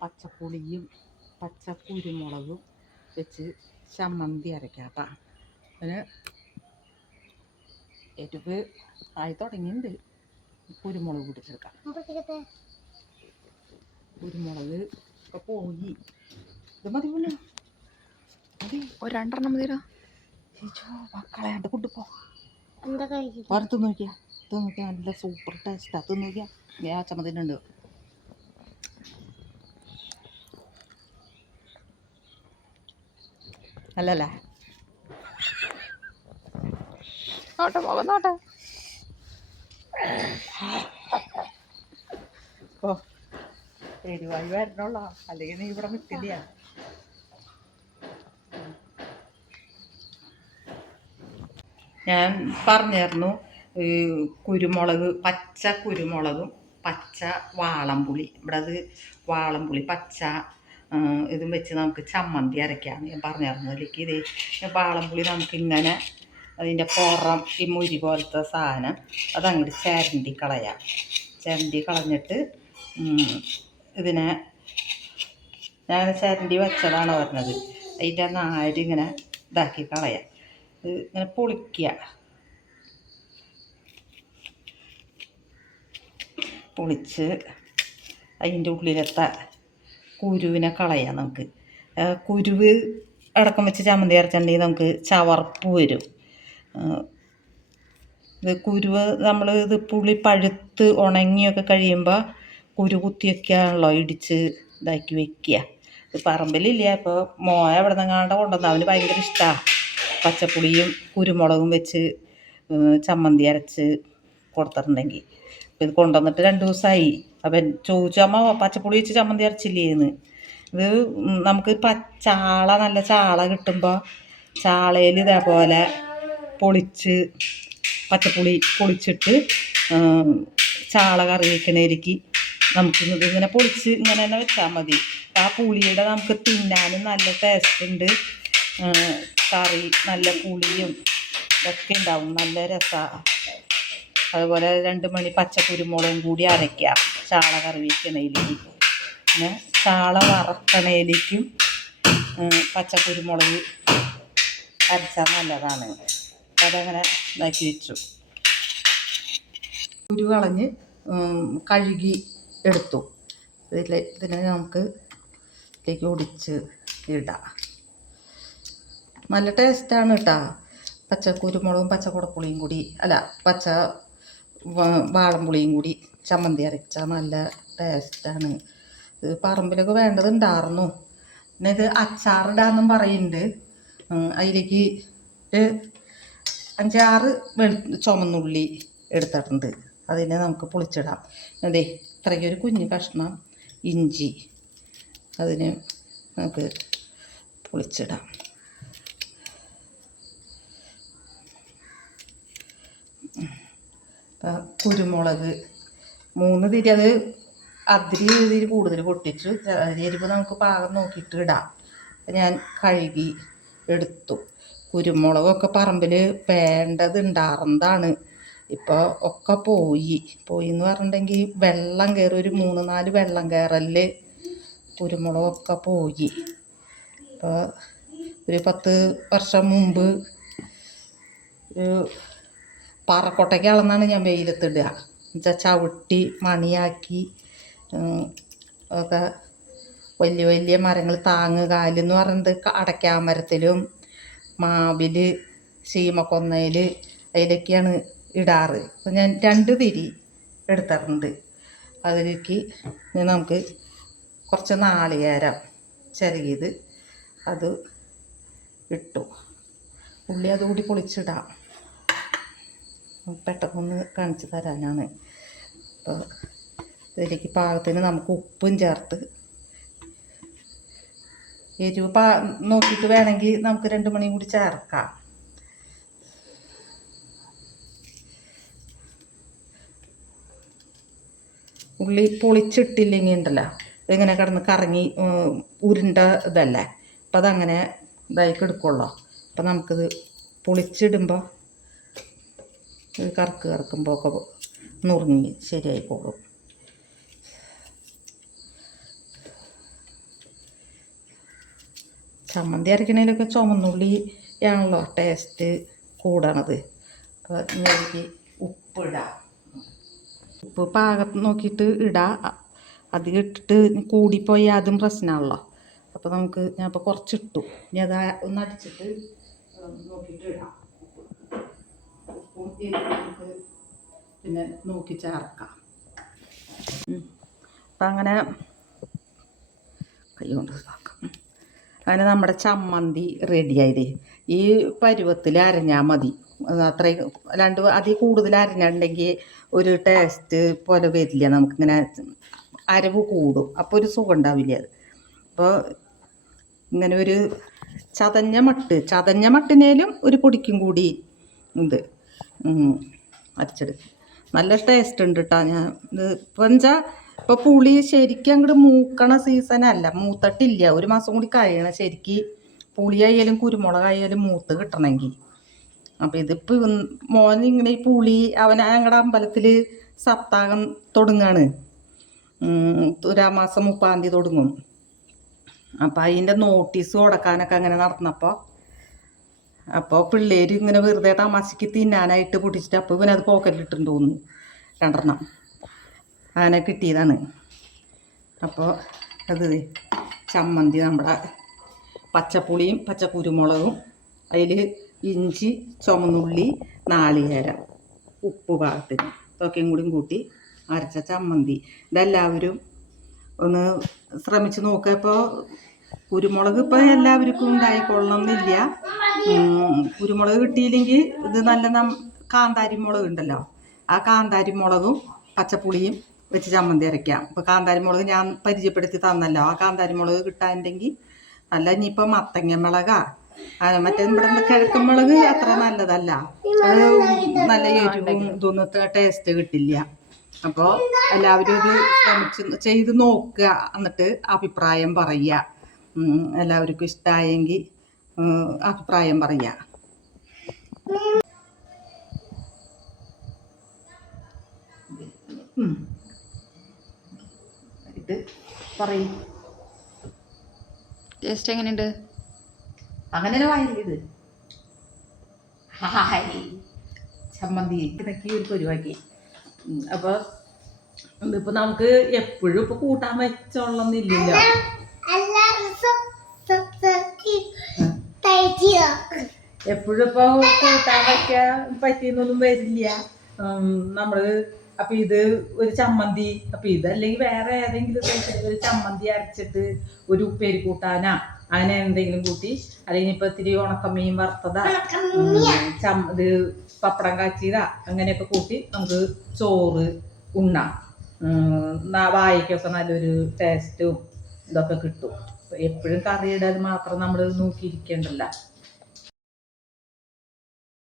പച്ചപ്പുളിയും പച്ച കുരുമുളകും വെച്ച് ചമ്മന്തി അരയ്ക്കാം കേട്ടോ. അതിന് എരിവ് ആയി തുടങ്ങിയിട്ടുണ്ട്. കുരുമുളക് പിടിച്ചെടുക്കാം കുരുമുളക് ഒക്കെ പോയി. ഇത് മതി പോലെ മതി. ഒരു രണ്ടെണ്ണം മതിയോ ചേച്ചോ മക്കളെ അത് കൊണ്ടുപോ വറുത്ത് നോക്കിയാ. ഇത് നോക്കിയാ നല്ല സൂപ്പർ ടേസ്റ്റ്. അത് നോക്കിയാ. ഞാൻ ചമ്മന്തിനുണ്ട് അല്ലല്ലേ നോട്ടെ മുഖം നോട്ടെ. ഓ എരിവായി വരണോളാ അല്ലെങ്കിൽ നീ ഇവിടെ നിൽക്കില്ല. ഞാൻ പറഞ്ഞായിരുന്നു ഈ കുരുമുളക് പച്ച കുരുമുളകും പച്ച വാളംപുളി. ഇവിടെ അത് വാളംപുളി പച്ച ഇതും വെച്ച് നമുക്ക് ചമ്മന്തി അരയ്ക്കാം ഞാൻ പറഞ്ഞായിരുന്നു അല്ലെങ്കിൽ ഇത് വാളംപുളി നമുക്ക് ഇങ്ങനെ അതിന്റെ പുറം ഈ മുരി പോലത്തെ സാധനം അതങ്ങോട്ട് ചേരണ്ടി കളയാം. ചേരണ്ടി കളഞ്ഞിട്ട് ഇതിനെ ഞാൻ ചേരണ്ടി വെച്ചതാണ് പറഞ്ഞത്. അതിന്റെ നാര് ഇങ്ങനെ ഇതാക്കി കളയാം. ഇങ്ങനെ പൊളിക്കുക. പൊളിച്ച് അതിന്റെ ഉള്ളിലത്തെ കുരുവിനെ കളയാം നമുക്ക്. കുരുവ് അടക്കം വെച്ച് ചമ്മന്തി അരച്ചിട്ടുണ്ടെങ്കിൽ നമുക്ക് ചവർപ്പ് വരും. ഇത് കുരുവ് നമ്മൾ ഇത് പുളി പഴുത്ത് ഉണങ്ങിയൊക്കെ കഴിയുമ്പോൾ കുരു കുത്തിയൊക്കെയാണല്ലോ ഇടിച്ച് ഇതാക്കി വെക്കുക. ഇത് പറമ്പിലില്ല ഇപ്പോൾ മോയ എവിടെ നിന്നാണ്ട് കൊണ്ടുവന്നാൽ അവന് ഭയങ്കര ഇഷ്ടമാണ് പച്ചപ്പുളിയും കുരുമുളകും വെച്ച് ചമ്മന്തി അരച്ച് കൊടുത്തിട്ടുണ്ടെങ്കിൽ. ഇത് കൊണ്ടുവന്നിട്ട് രണ്ട് ദിവസമായി അവൻ ചോദിച്ചു അമ്മ പച്ചപ്പുളി വെച്ച് ചമ്മന്തി അരച്ചില്ലേന്ന് ഇത് നമുക്ക് ചാള നല്ല ചാള കിട്ടുമ്പോൾ ചാളയിൽ ഇതേപോലെ പൊളിച്ച് പച്ചപ്പുളി പൊളിച്ചിട്ട് ചാള കറി വയ്ക്കണേലേക്ക് നമുക്ക് ഇങ്ങനെ പൊളിച്ച് ഇങ്ങനെ തന്നെ വെച്ചാൽ മതി. ആ പുളിയുടെ നമുക്ക് തിന്നാനും നല്ല ടേസ്റ്റ് ഉണ്ട്. കറി നല്ല പുളിയും ഇതൊക്കെ ഉണ്ടാവും. നല്ല രസമാണ് അതുപോലെ രണ്ട് മണി പച്ച കുരുമുളകും കൂടി അരയ്ക്കാം ചാള കറി പിന്നെ ചാള വറക്കണേലേക്കും പച്ച കുരുമുളക് അരച്ചാൽ നല്ലതാണ്. അതങ്ങനെ ഇതാക്കി വെച്ചു. കുരു കളഞ്ഞ് കഴുകി എടുത്തു. ഇതിൽ ഇതിനെ നമുക്ക് ഇതിലേക്ക് ഒടിച്ച് ഇടാം. നല്ല ടേസ്റ്റാണ് കേട്ടോ പച്ച കുരുമുളകും പച്ച കുടപ്പുളിയും കൂടി അല്ല പച്ച വാളംപുളിയും കൂടി ചമ്മന്തി അരച്ചാൽ നല്ല ടേസ്റ്റാണ് ഇത് പറമ്പിലൊക്കെ വേണ്ടതുണ്ടായിരുന്നു പിന്നെ ഇത് അച്ചാറിടാന്നും പറയുന്നുണ്ട് അതിലേക്ക് അഞ്ചാറ് ചുമന്നുള്ളി എടുത്തിട്ടുണ്ട്. അതിനെ നമുക്ക് പൊളിച്ചിടാം. അതെ ഇത്രയ്ക്ക് ഒരു കുഞ്ഞു കഷ്ണം ഇഞ്ചി. അതിന് നമുക്ക് പൊളിച്ചിടാം. കുരുമുളക്. മൂന്ന് തിരി അത് അതിരി ഇതിരി കൂടുതൽ പൊട്ടിച്ചു. എരിവ് നമുക്ക് പാകം നോക്കിയിട്ട് ഇടാം. ഞാൻ കഴുകി എടുത്തു. കുരുമുളകൊക്കെ പറമ്പിൽ വേണ്ടതുണ്ടാറുന്നതാണ് ഇപ്പോൾ ഒക്കെ പോയി. പോയി എന്ന് പറഞ്ഞിട്ടുണ്ടെങ്കിൽ വെള്ളം കയറി ഒരു മൂന്ന് നാല് വെള്ളം കയറൽ കുരുമുളകൊക്കെ പോയി. ഇപ്പോൾ ഒരു പത്ത് വർഷം മുമ്പ് ഒരു പാറക്കൊട്ടയ്ക്ക് അളന്നാണ് ഞാൻ വെയിലത്തിടുക. എന്നുവെച്ചാൽ ചവിട്ടി മണിയാക്കി ഒക്കെ വലിയ വലിയ മരങ്ങൾ താങ്ങ് കാലെന്ന് പറയുന്നത് അടയ്ക്കാമരത്തിലും മാവിൽ ശീമക്കൊന്നയിൽ അതിലൊക്കെയാണ് ഇടാറ്. അപ്പം ഞാൻ രണ്ട് തിരി എടുത്തിട്ടുണ്ട്. അതിലേക്ക് നമുക്ക് കുറച്ച് നാളികേരം ചിരകിയത് അത് ഇട്ടു. ഉള്ളി അതുകൂടി പൊളിച്ചിടാം. പെട്ടെന്നൊന്ന് കാണിച്ചു തരാനാണ്. അപ്പോൾ ഇതിലേക്ക് പാകത്തിന് നമുക്ക് ഉപ്പും ചേർത്ത് എരിവ് പാ നോക്കിയിട്ട് വേണമെങ്കിൽ നമുക്ക് രണ്ട് മണിയും കൂടി ചേർക്കാം. ഉള്ളി പൊളിച്ചിട്ടില്ലെങ്കിൽ ഉണ്ടല്ലോ ഇങ്ങനെ കിടന്ന് കറങ്ങി ഉരുണ്ട ഇതല്ലേ? അപ്പം അതങ്ങനെ ഇതായി കെടുക്കുള്ളൂ. അപ്പം നമുക്കിത് പൊളിച്ചിടുമ്പോൾ കറക്ക് കറക്കുമ്പോഴൊക്കെ നുറുങ്ങി പോകും. ചമ്മന്തി അരക്കണേലൊക്കെ ചുമന്നുള്ളി ആണല്ലോ ടേസ്റ്റ് കൂടണത്. അപ്പോൾ ഞെരുക്കി ഉപ്പിടാം. ഉപ്പ് പാകത്ത് നോക്കിയിട്ട് ഇടാം. അധികം ഇട്ടിട്ട് കൂടിപ്പോയി അതും പ്രശ്നമാണല്ലോ അപ്പോൾ നമുക്ക് ഞാൻ ഇപ്പോൾ കുറച്ചിട്ടു. ഇനി അതാ ഒന്ന് അടിച്ചിട്ട് നോക്കിയിട്ട് ഇടാം. പിന്നെ നോക്കി ചേർക്കാം. അപ്പം അങ്ങനെ കൈ അങ്ങനെ നമ്മുടെ ചമ്മന്തി റെഡിയായത് ഈ പരുവത്തിൽ അരഞ്ഞാൽ മതി. അത് അത്രയും രണ്ട് അതിൽ കൂടുതൽ അരഞ്ഞിട്ടുണ്ടെങ്കിൽ ഒരു ടേസ്റ്റ് പോലെ വരില്ല. നമുക്കിങ്ങനെ അരവ് കൂടും. അപ്പോൾ ഒരു സുഖം ഉണ്ടാവില്ല അത്. അപ്പോൾ ഇങ്ങനെ ഒരു ചതഞ്ഞ മട്ട് ചതഞ്ഞ മട്ടിനേലും ഒരു പൊടിക്കും കൂടി ഇത് ഉം, അരച്ചെടുക്കും. നല്ല ടേസ്റ്റ് ഉണ്ട് കേട്ടോ ഞാൻ. ഇത് ഇപ്പം വെച്ചാൽ ഇപ്പോൾ പുളി ശരിക്കും അങ്ങോട്ട് മൂക്കണ സീസണല്ല മൂത്തട്ടില്ല. ഒരു മാസം കൂടി കഴിയണം ശരിക്ക്. പുളിയായാലും കുരുമുളകായാലും മൂത്ത് കിട്ടണമെങ്കിൽ. അപ്പോൾ ഇതിപ്പോൾ മോൻ ഇങ്ങനെ ഈ പുളി അവൻ ഞങ്ങളുടെ അമ്പലത്തിൽ സപ്താഹം തുടങ്ങാണ്. തുലാമാസം മുപ്പാം തീയതി തുടങ്ങും. അപ്പം അതിന്റെ നോട്ടീസ് കൊടുക്കാനൊക്കെ അങ്ങനെ നടന്നപ്പോൾ അപ്പോൾ പിള്ളേർ ഇങ്ങനെ വെറുതെ താമസിക്ക് തിന്നാനായിട്ട് പൊട്ടിച്ചിട്ട് അപ്പോൾ ഇവനത് പോക്കറ്റിലിട്ടെന്ന് തോന്നുന്നു. രണ്ടെണ്ണം. അങ്ങനെ കിട്ടിയതാണ്. അപ്പോൾ അത് ചമ്മന്തി നമ്മുടെ പച്ചപ്പുളിയും പച്ചക്കുരുമുളകും അതിൽ ഇഞ്ചി ചുമന്നുള്ളി നാളികേരം ഉപ്പ് പാകത്തിന്. ഇതൊക്കെയും കൂടിയും കൂട്ടി അരച്ച ചമ്മന്തി. ഇതെല്ലാവരും ഒന്ന് ശ്രമിച്ച് നോക്കുക ഇപ്പോൾ കുരുമുളക് ഇപ്പോൾ എല്ലാവർക്കും ഉണ്ടായിക്കൊള്ളണമെന്നില്ല ഉം, കുരുമുളക് കിട്ടിയില്ലെങ്കിൽ ഇത് നല്ല നം കാന്താരി മുളക് ഉണ്ടല്ലോ. ആ കാന്താരി മുളകും പച്ചപ്പുളിയും വെച്ച് ചമ്മന്തി അരയ്ക്കാം. ഇപ്പോൾ കാന്താരി മുളക് ഞാൻ പരിചയപ്പെടുത്തി തന്നല്ലോ. ആ കാന്താരി മുളക് കിട്ടാനുണ്ടെങ്കിൽ അല്ല ഇനിയിപ്പോൾ മത്തങ്ങ മുളക. മറ്റേ ഇവിടെ കിഴക്കൻ മുളക് അത്ര നല്ലതല്ല. അത് നല്ല എരിവും ഇതൊന്നും ടേസ്റ്റ് കിട്ടില്ല. അപ്പോൾ എല്ലാവരും ഇത് ശ്രമിച്ച് ചെയ്ത് നോക്കുക എന്നിട്ട് അഭിപ്രായം പറയുക. എല്ലാവർക്കും ഇഷ്ടമായെങ്കിൽ അഭിപ്രായം പറയാം. ഇത് പറയും. ടേസ്റ്റ് എങ്ങനെയുണ്ട്? അങ്ങനെ വായില്ല ഇത്. ഹായ്. ചമ്മന്തി. ഇതൊക്കെ ഒരു പരിപാടി. അപ്പോൾ ഇതിപ്പോൾ നമുക്ക് എപ്പോഴും ഇപ്പോൾ കൂട്ടാൻ വെച്ചോളന്നില്ലല്ലോ എപ്പോഴും ഇപ്പൊ കൂട്ടാൻ വയ്ക്കാൻ പറ്റിയെന്നൊന്നും വരില്ല. നമ്മൾ അപ്പൊ ഇത് ഒരു ചമ്മന്തി അപ്പൊ ഇതല്ലെങ്കിൽ വേറെ ഏതെങ്കിലും ഒരു ചമ്മന്തി അരച്ചിട്ട് ഒരു ഉപ്പേരി കൂട്ടാനാ. അങ്ങനെ എന്തെങ്കിലും കൂട്ടി അല്ലെങ്കിൽ ഇപ്പൊ ഇത്തിരി ഉണക്കമീൻ വറുത്തതാ. ഇത് പപ്പടം കാച്ചിയതാ. അങ്ങനെയൊക്കെ കൂട്ടി നമുക്ക് ചോറ് ഉണ്ണാം. വായിക്കൊക്കെ നല്ലൊരു ടേസ്റ്റും ഇതൊക്കെ കിട്ടും. എപ്പോഴും കറിയുടെ മാത്രം നമ്മൾ നോക്കിയിരിക്കേണ്ടല്ല.